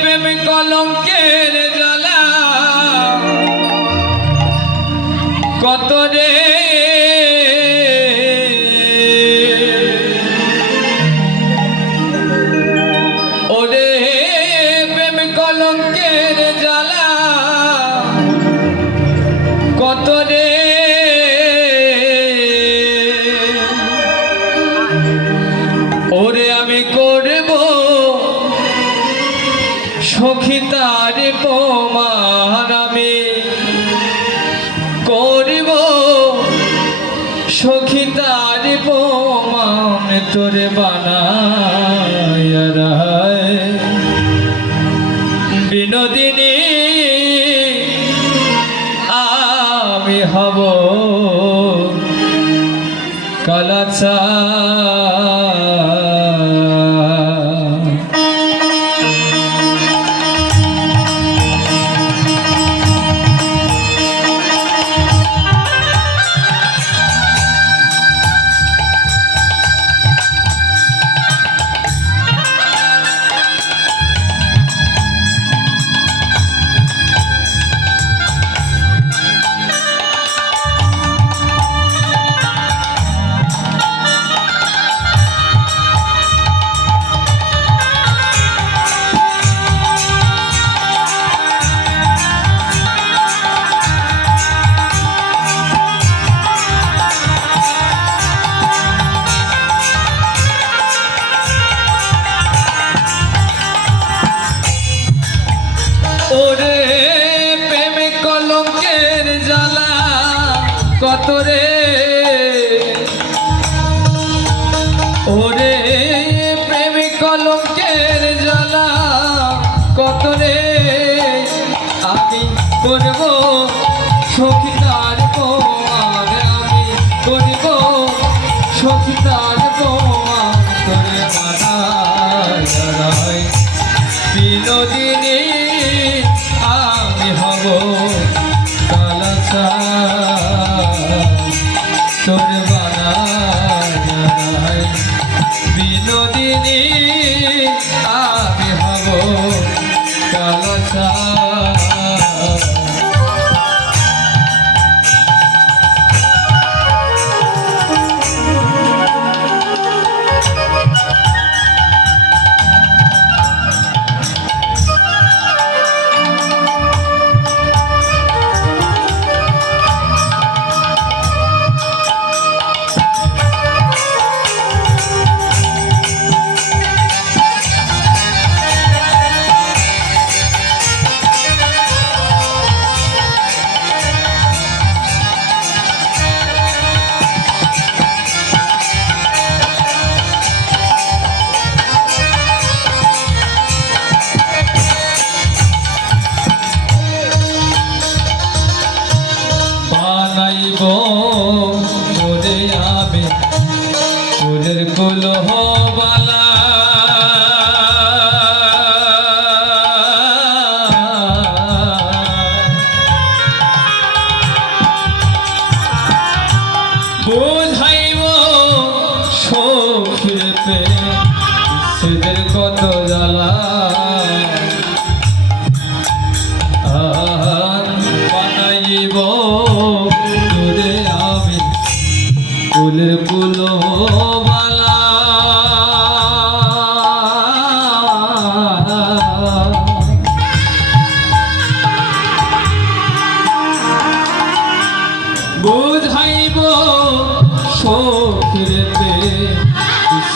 প্রেমে কলঙ্কের তোমার আমি করিব। সখী তার তোরে বানায় বিনোদিনী আমি হব কালাচা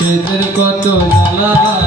নিজের কত জ্বালা?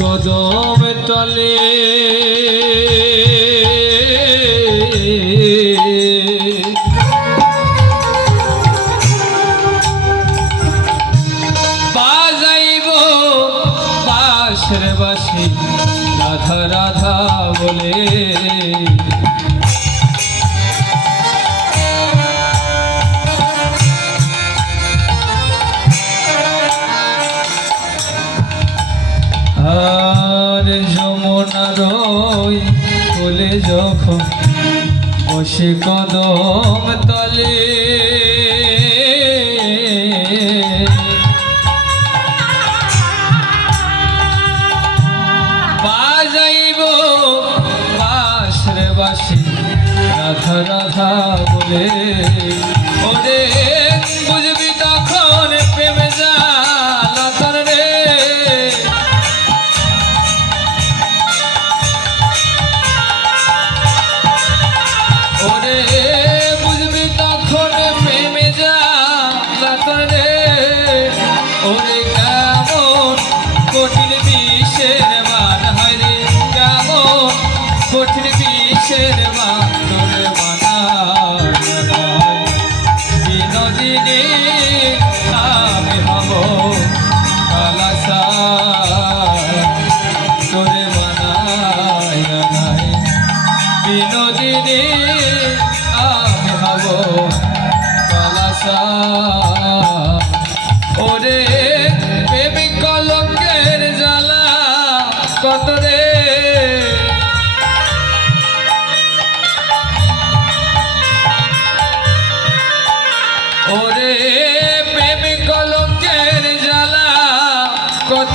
কদম তলে। সে কদম তলে। বাজাইব বাসরে বাসি রাধা রাধা বলে। ওরে প্রেমিক কলঙ্কের জ্বালা কত রে? ওরে প্রেমিক কলঙ্কের জ্বালা কত